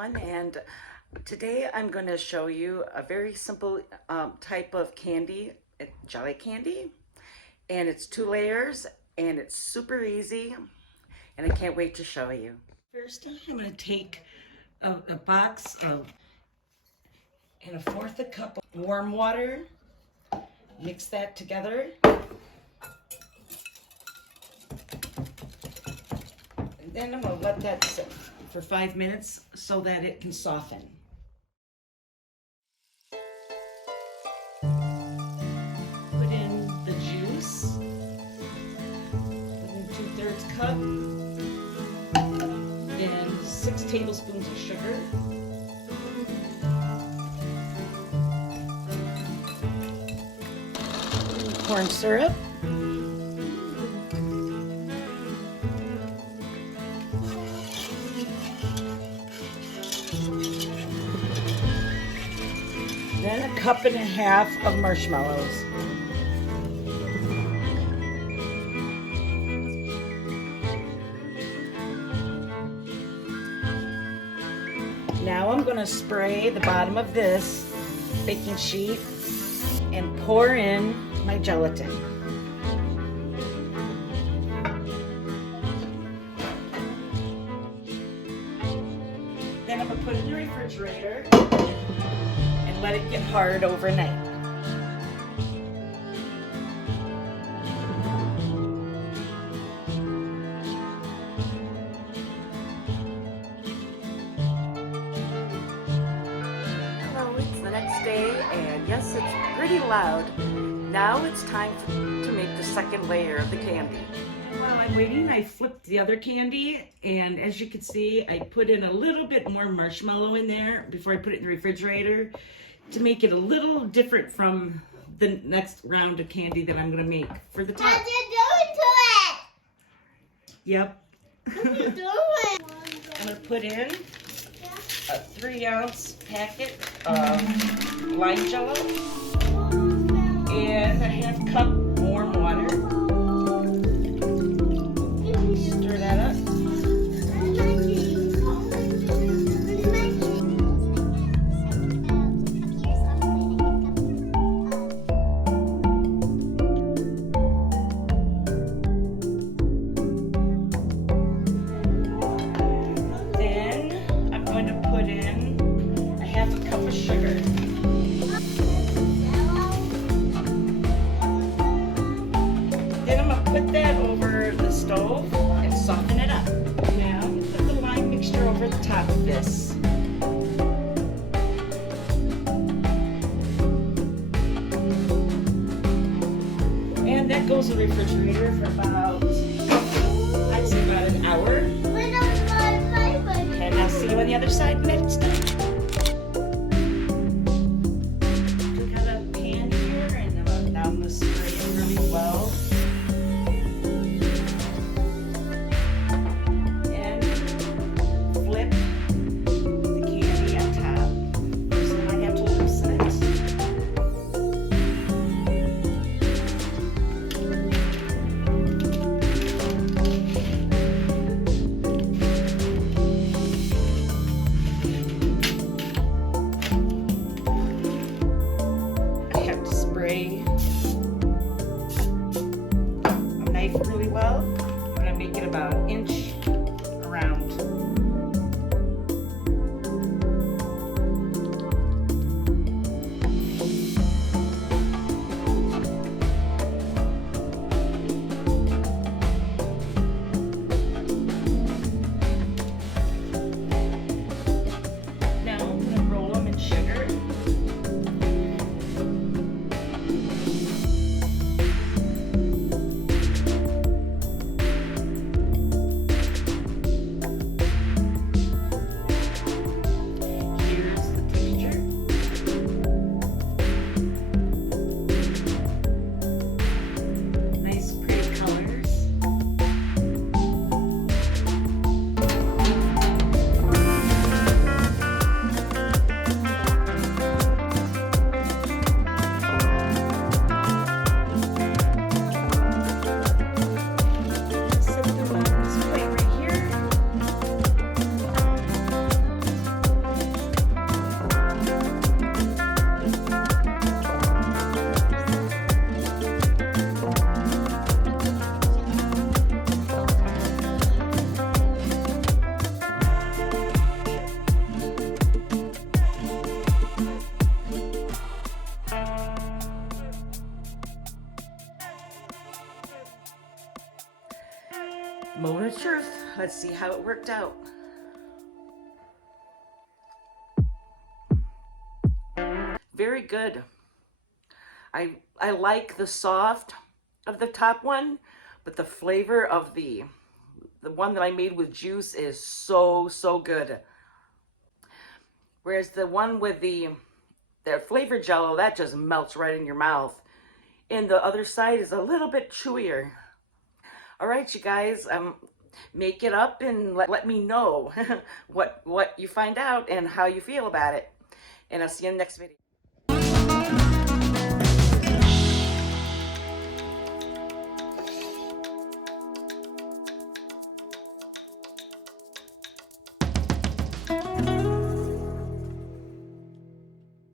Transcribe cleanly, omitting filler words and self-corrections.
everyone, and today I'm going to show you a very simple type of candy, jelly candy, and it's 2 layers and it's super easy, and I can't wait to show you. First, I'm going to take a box of and 1/4 cup of warm water, mix that together. And then I'm going to let that sit for 5 minutes so that it can soften. Put in the juice, put in 2/3 cup, then 6 tablespoons of sugar, corn syrup, then 1.5 cups of marshmallows. Now I'm going to spray the bottom of this baking sheet and pour in my gelatin. Then I'm going to put it in the refrigerator and let it get hard overnight. Hello, it's the next day, and yes, it's pretty loud. Now it's time to make the second layer of the candy. While I'm waiting, I flipped the other candy, and as you can see, I put in a little bit more marshmallow in there before I put it in the refrigerator to make it a little different from the next round of candy that I'm going to make for the top. What you doing to it? Yep. What you doing? I'm going to put in a 3-ounce packet of lime jello and a 1/2 cup warm water. Stir that up. Then I'm going to put in a 1/2 cup of sugar. Then I'm going to put that over the stove and soften it up. Now put the lime mixture over the top of this. And that goes in the refrigerator for about, I'd say about an hour. And I'll see you on the other side when it's done. Got a pan here, and now I'm going to spray it really well. And flip the candy on top. First then I have to loosen it. Moment of truth. Let's see how it worked out. Very good. I like the soft of the top one, but the flavor of the one that I made with juice is so good. Whereas the one with the flavored jello, that just melts right in your mouth. And the other side is a little bit chewier. All right, you guys, make it up and let me know what you find out and how you feel about it. And I'll see you in the next video.